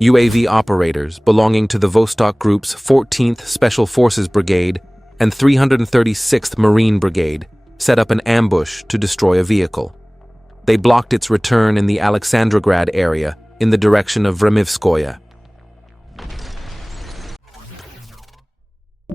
UAV operators belonging to the Vostok Group's 14th Special Forces Brigade and 336th Marine Brigade set up an ambush to destroy a vehicle. They blocked its return in the Alexandrograd area in the direction of Vremivskoye.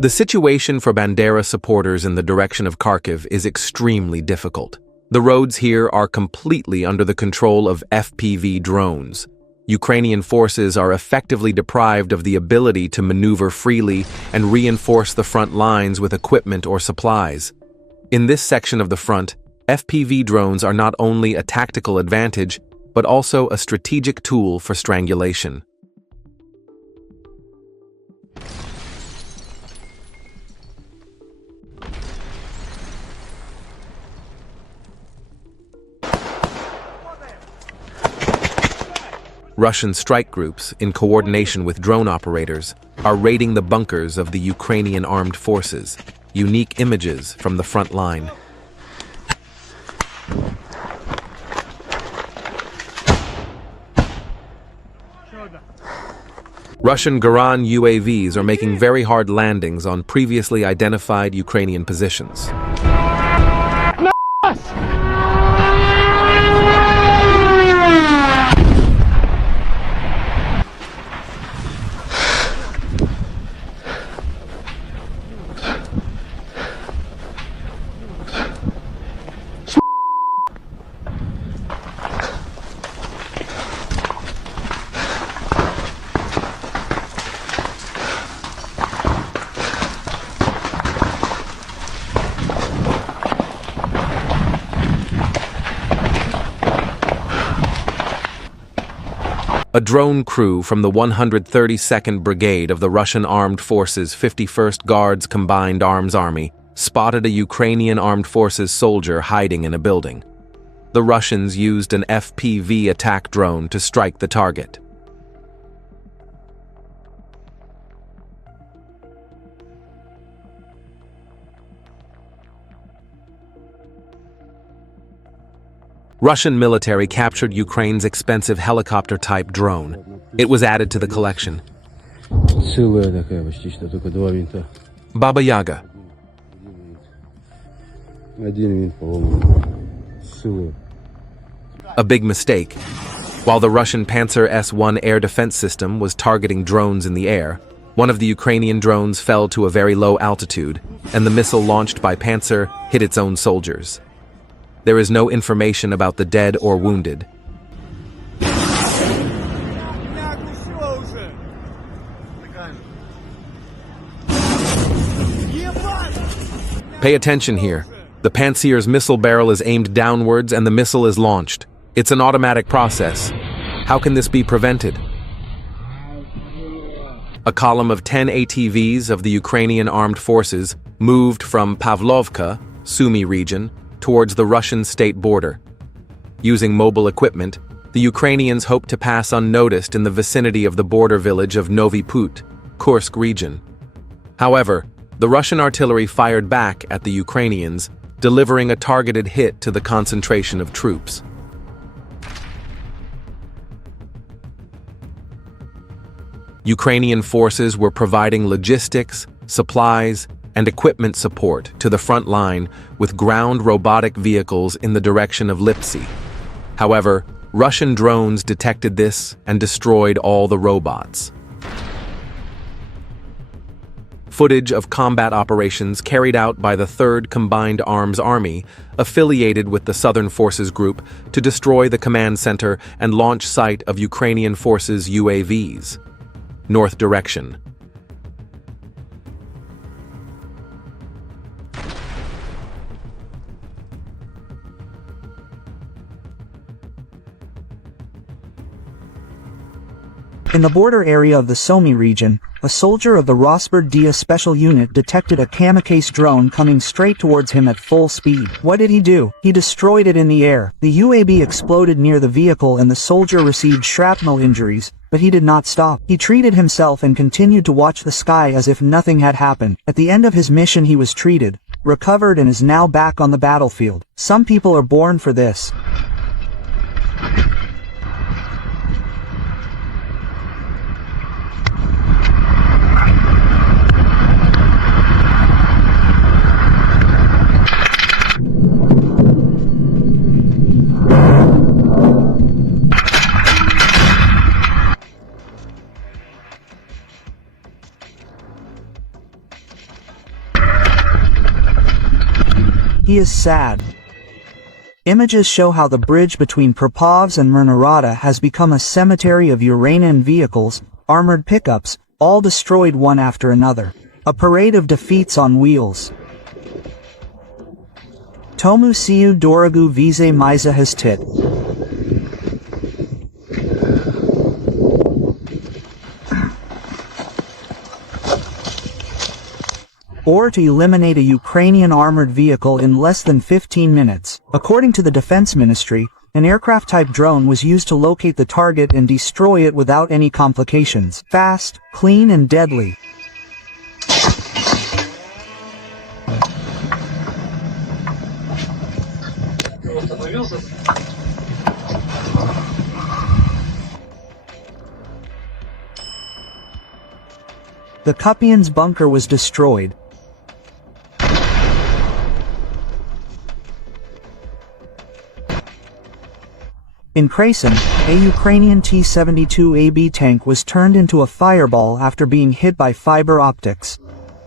The situation for Bandera supporters in the direction of Kharkiv is extremely difficult. The roads here are completely under the control of FPV drones. Ukrainian forces are effectively deprived of the ability to maneuver freely and reinforce the front lines with equipment or supplies. In this section of the front, FPV drones are not only a tactical advantage, but also a strategic tool for strangulation. Russian strike groups, in coordination with drone operators, are raiding the bunkers of the Ukrainian armed forces. Unique images from the front line. Russian Garan UAVs are making very hard landings on previously identified Ukrainian positions. A drone crew from the 132nd Brigade of the Russian Armed Forces 51st Guards Combined Arms Army spotted a Ukrainian Armed Forces soldier hiding in a building. The Russians used an FPV attack drone to strike the target. Russian military captured Ukraine's expensive helicopter-type drone. It was added to the collection. Baba Yaga. A big mistake. While the Russian Panzer S-1 air defense system was targeting drones in the air, one of the Ukrainian drones fell to a very low altitude, and the missile launched by Panzer hit its own soldiers. There is no information about the dead or wounded. Pay attention here. The Panzer's missile barrel is aimed downwards and the missile is launched. It's an automatic process. How can this be prevented? A column of 10 ATVs of the Ukrainian armed forces moved from Pavlovka, Sumy region, towards the Russian state border. Using mobile equipment, the Ukrainians hope to pass unnoticed in the vicinity of the border village of Novy Put, Kursk region. However, the Russian artillery fired back at the Ukrainians, delivering a targeted hit to the concentration of troops. Ukrainian forces were providing logistics, supplies, and equipment support to the front line with ground robotic vehicles in the direction of Lipsy. However, Russian drones detected this and destroyed all the robots. Footage of combat operations carried out by the 3rd Combined Arms Army, affiliated with the Southern Forces Group, to destroy the command center and launch site of Ukrainian forces UAVs. North direction. In the border area of the Sumy region, a soldier of the Rosberg Dia Special Unit detected a kamikaze drone coming straight towards him at full speed. What did he do? He destroyed it in the air. The UAV exploded near the vehicle and the soldier received shrapnel injuries, but he did not stop. He treated himself and continued to watch the sky as if nothing had happened. At the end of his mission he was treated, recovered, and is now back on the battlefield. Some people are born for this. He is sad. Images show how the bridge between Propovs and Mrnarada has become a cemetery of Uranian vehicles, armored pickups, all destroyed one after another. A parade of defeats on wheels. Tomu siu dorogu vize miza hastit. Or to eliminate a Ukrainian armored vehicle in less than 15 minutes. According to the Defense Ministry, an aircraft-type drone was used to locate the target and destroy it without any complications. Fast, clean and deadly. The Kupian's bunker was destroyed. In Kherson, a Ukrainian T-72AB tank was turned into a fireball after being hit by fiber optics.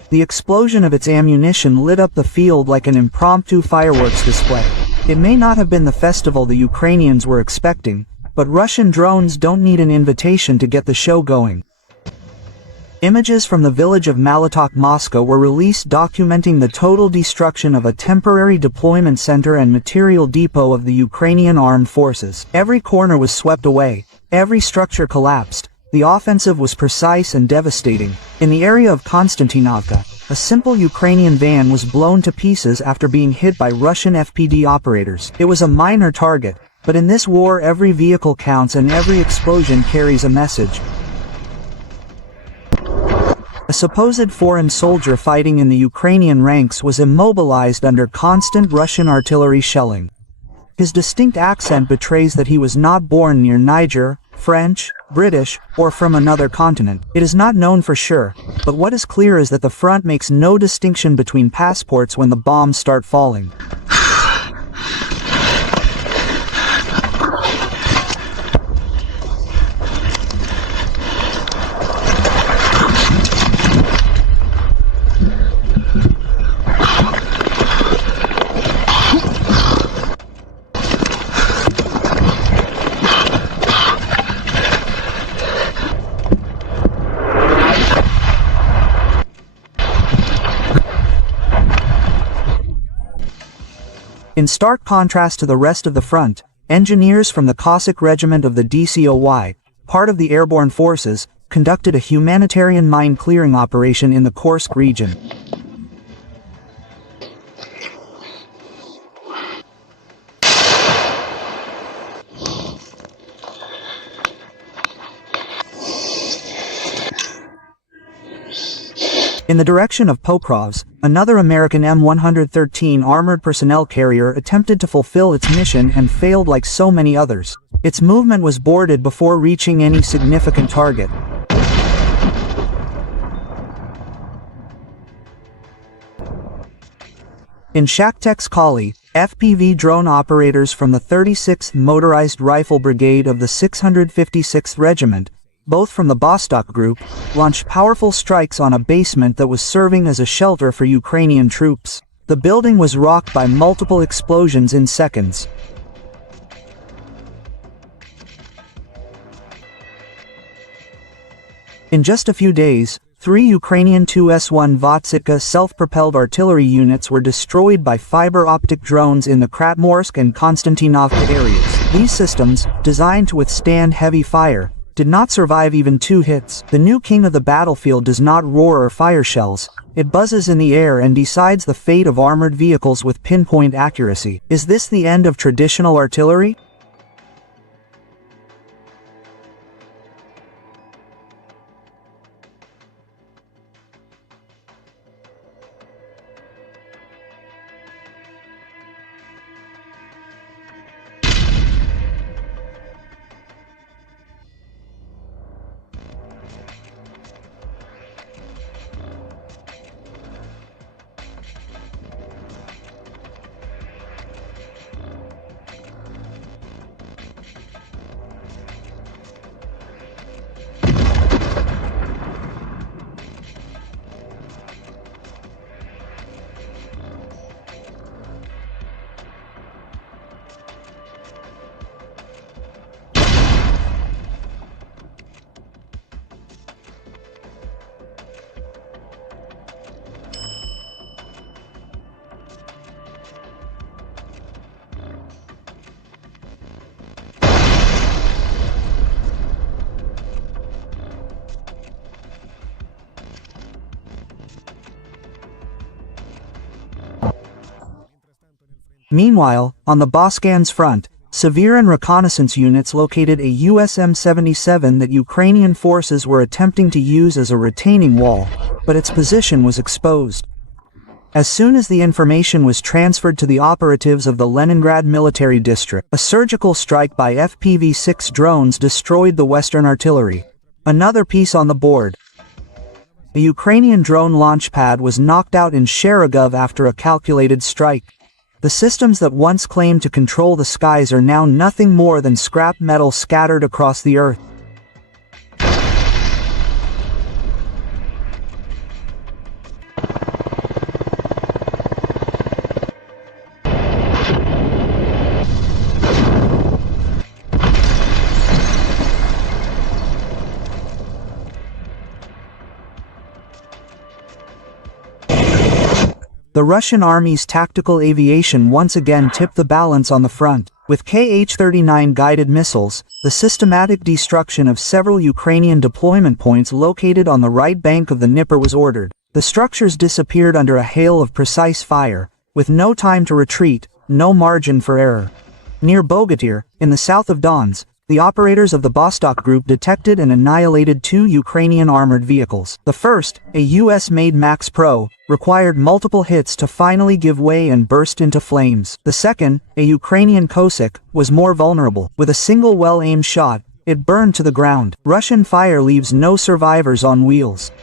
The explosion of its ammunition lit up the field like an impromptu fireworks display. It may not have been the festival the Ukrainians were expecting, but Russian drones don't need an invitation to get the show going. Images from the village of Malatok, Moscow were released documenting the total destruction of a temporary deployment center and material depot of the Ukrainian armed forces. Every corner was swept away, every structure collapsed. The offensive was precise and devastating. In the area of Konstantinovka, a simple Ukrainian van was blown to pieces after being hit by Russian FPD operators. It was a minor target, but in this war every vehicle counts and every explosion carries a message. A supposed foreign soldier fighting in the Ukrainian ranks was immobilized under constant Russian artillery shelling. His distinct accent betrays that he was not born near Niger, French, British, or from another continent. It is not known for sure, but what is clear is that the front makes no distinction between passports when the bombs start falling. In stark contrast to the rest of the front, engineers from the Cossack Regiment of the DCOY, part of the airborne forces, conducted a humanitarian mine-clearing operation in the Kursk region. In the direction of Pokrovsk, another American M113 armored personnel carrier attempted to fulfill its mission and failed like so many others. Its movement was boarded before reaching any significant target. In Shakhtetsk-Kali, FPV drone operators from the 36th Motorized Rifle Brigade of the 656th Regiment, both from the Vostok Group, launched powerful strikes on a basement that was serving as a shelter for Ukrainian troops. The building was rocked by multiple explosions in seconds. In just a few days, 3 Ukrainian Tu-S1 Votsitka self-propelled artillery units were destroyed by fiber optic drones in the Kramatorsk and Konstantinovka areas. These systems, designed to withstand heavy fire, did not survive even 2 hits. The new king of the battlefield does not roar or fire shells. It buzzes in the air and decides the fate of armored vehicles with pinpoint accuracy. Is this the end of traditional artillery? Meanwhile, on the Boskan's front, severe and reconnaissance units located a US M77 that Ukrainian forces were attempting to use as a retaining wall, but its position was exposed. As soon as the information was transferred to the operatives of the Leningrad military district, a surgical strike by FPV-6 drones destroyed the Western artillery. Another piece on the board. A Ukrainian drone launch pad was knocked out in Sherigov after a calculated strike. The systems that once claimed to control the skies are now nothing more than scrap metal scattered across the earth. The Russian army's tactical aviation once again tipped the balance on the front. With Kh-39 guided missiles, the systematic destruction of several Ukrainian deployment points located on the right bank of the Dnieper was ordered. The structures disappeared under a hail of precise fire, with no time to retreat, no margin for error. Near Bogatyr, in the south of Donetsk, the operators of the Vostok group detected and annihilated 2 Ukrainian armored vehicles. The first, a US-made Max Pro, required multiple hits to finally give way and burst into flames. The second, a Ukrainian Cossack, was more vulnerable. With a single well-aimed shot, it burned to the ground. Russian fire leaves no survivors on wheels.